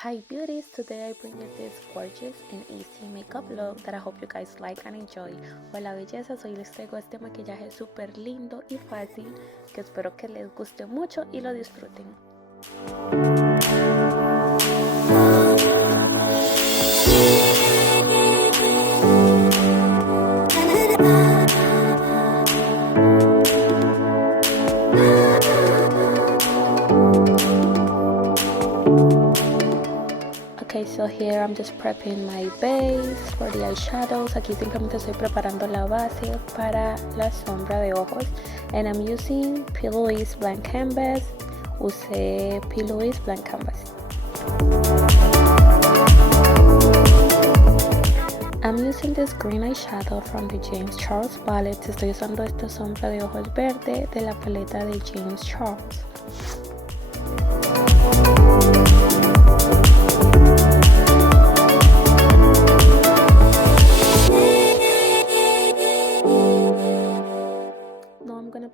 Hi beauties, today I bring you this gorgeous and easy makeup look that I hope you guys like and enjoy. Hola bellezas, hoy les traigo este maquillaje súper lindo y fácil que espero que les guste mucho y lo disfruten. Okay, so here I'm just prepping my base for the eyeshadows. Aquí simplemente estoy preparando la base para la sombra de ojos. And I'm using P. Louise Blank Canvas. Usé P. Louise Blank Canvas. I'm using this green eyeshadow from the James Charles palette. Estoy usando esta sombra de ojos verde de la paleta de James Charles.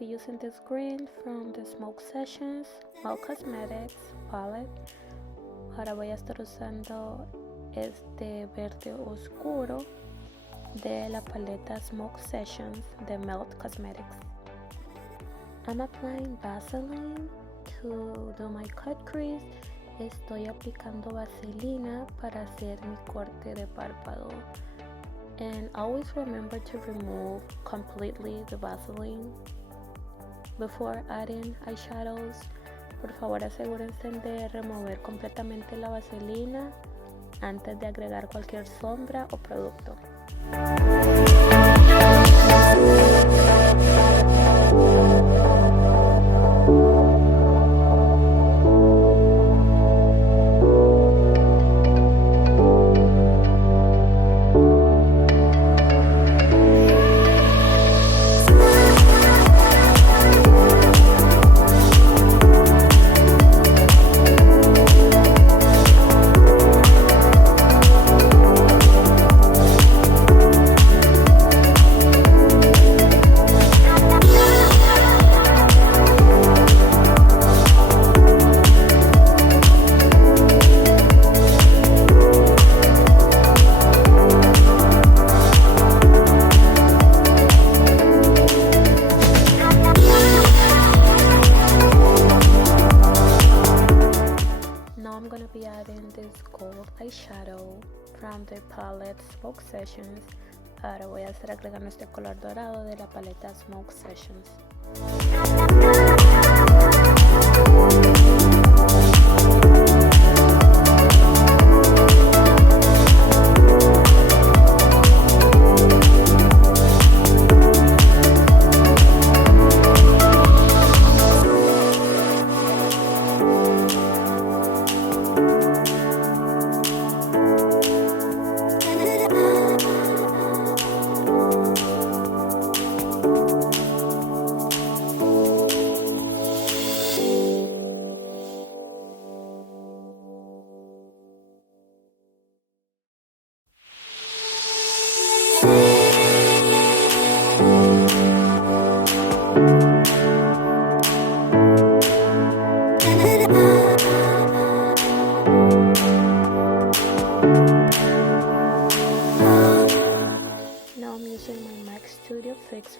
Using this green from the Smoke Sessions Cosmetics palette. Ahora voy a estar usando este verde oscuro de la paleta Smoke Sessions de Melt Cosmetics. I'm applying Vaseline to do my cut crease. Estoy aplicando vaselina para hacer mi corte de párpado. And always remember to remove completely the Vaseline before adding eyeshadows. Por favor, asegúrense de remover completamente la vaselina antes de agregar cualquier sombra o producto. Eyeshadow from the palette Smoke Sessions. Ahora voy a estar agregando este color dorado de la paleta Smoke Sessions.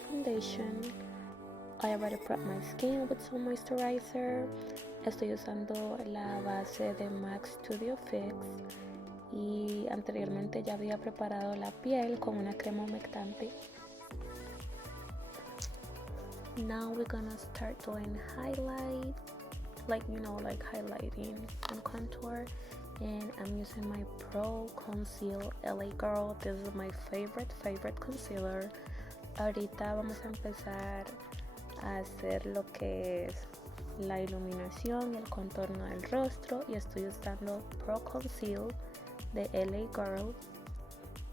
Foundation. I already prepped my skin with some moisturizer. Estoy usando la base de MAC Studio Fix y anteriormente ya había preparado la piel con una crema humectante. Now we're gonna start doing highlight, like highlighting and contour. And I'm using my Pro Conceal LA Girl. This is my favorite concealer. Ahorita vamos a empezar a hacer lo que es la iluminación y el contorno del rostro, y estoy usando Pro Conceal de LA Girl.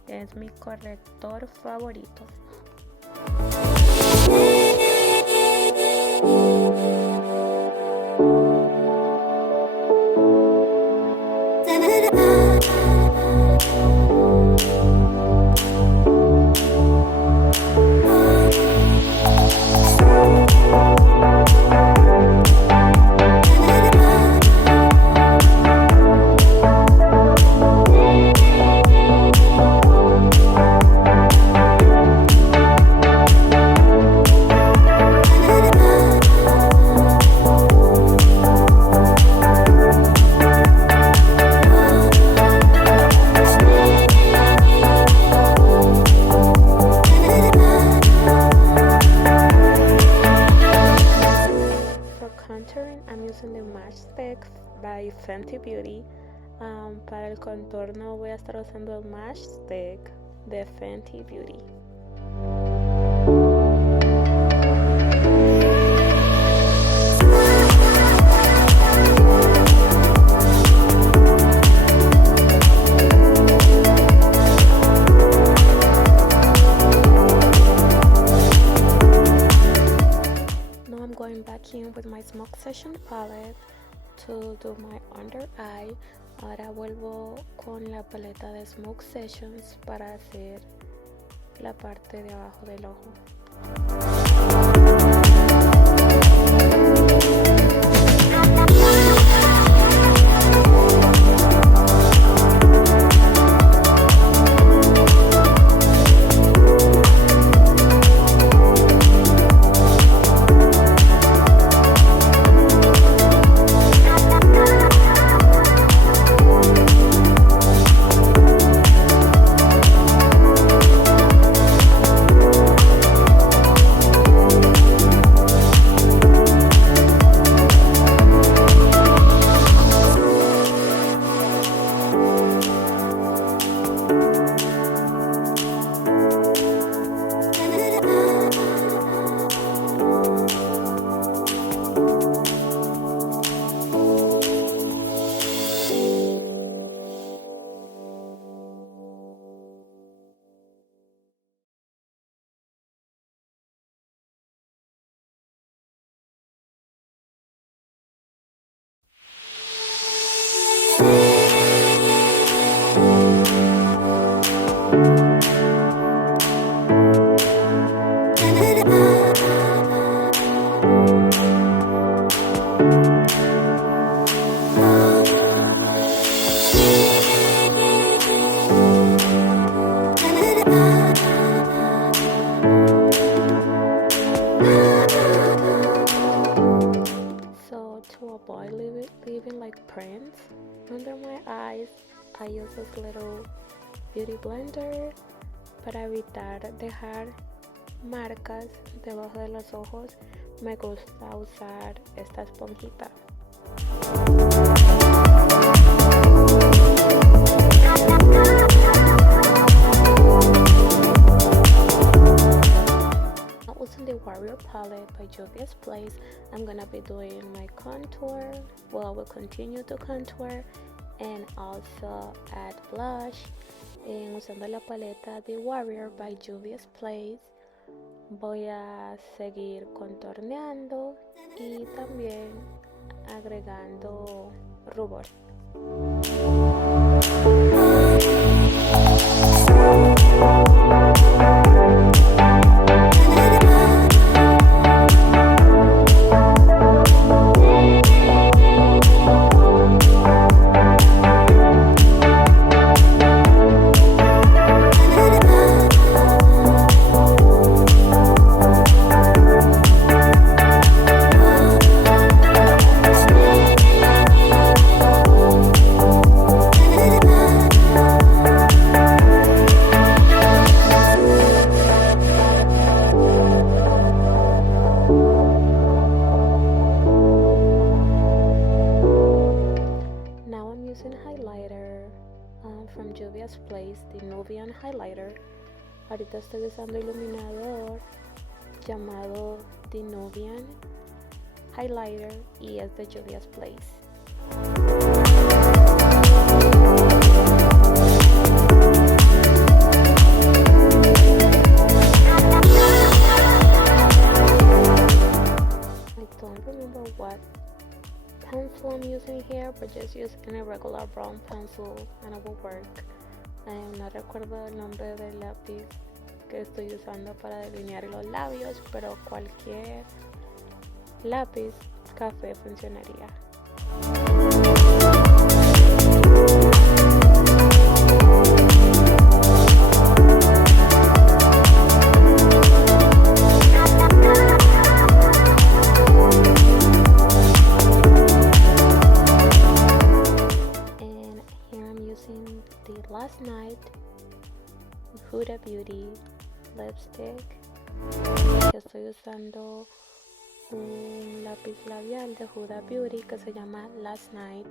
Es mi corrector favorito. Fenty Beauty. Para el contorno voy a estar usando el Matchstick de Fenty Beauty. Now I'm going back in with my Smoke Session palette to do my under eye. Ahora vuelvo con la paleta de Smoke Sessions para hacer la parte de abajo del ojo. Leaving like prints under my eyes, I use this little beauty blender para evitar dejar marcas debajo de los ojos. Me gusta usar esta esponjita. Using the Warrior palette by Juvia's Place, I'm gonna be doing my contour. Well, I will continue to contour and also add blush. Usando la paleta de Warrior by Juvia's Place, voy a seguir contorneando y también agregando rubor. From Juvia's Place, the Nubian highlighter. Ahorita estoy usando iluminador llamado The Nubian Highlighter y es de Juvia's Place. I don't remember what pencil I'm using here, but just use any regular brown pencil and it will work. No recuerdo el nombre del lápiz que estoy usando para delinear los labios, pero cualquier lápiz café funcionaría. Last Night Huda Beauty lipstick. Yo estoy usando un lápiz labial de Huda Beauty que se llama Last Night.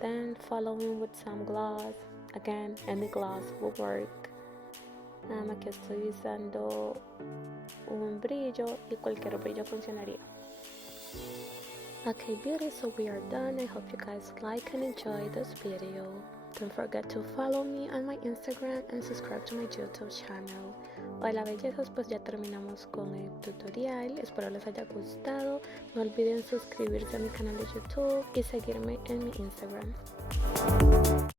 Then following with some gloss. Again, any gloss will work. Aquí estoy usando un brillo y cualquier brillo funcionaría. Okay beauty, so we are done. I hope you guys like and enjoy this video. Don't forget to follow me on my Instagram and subscribe to my YouTube channel. Hola bellezas, pues ya terminamos con el tutorial. Espero les haya gustado. No olviden suscribirse a mi canal de YouTube y seguirme en mi Instagram.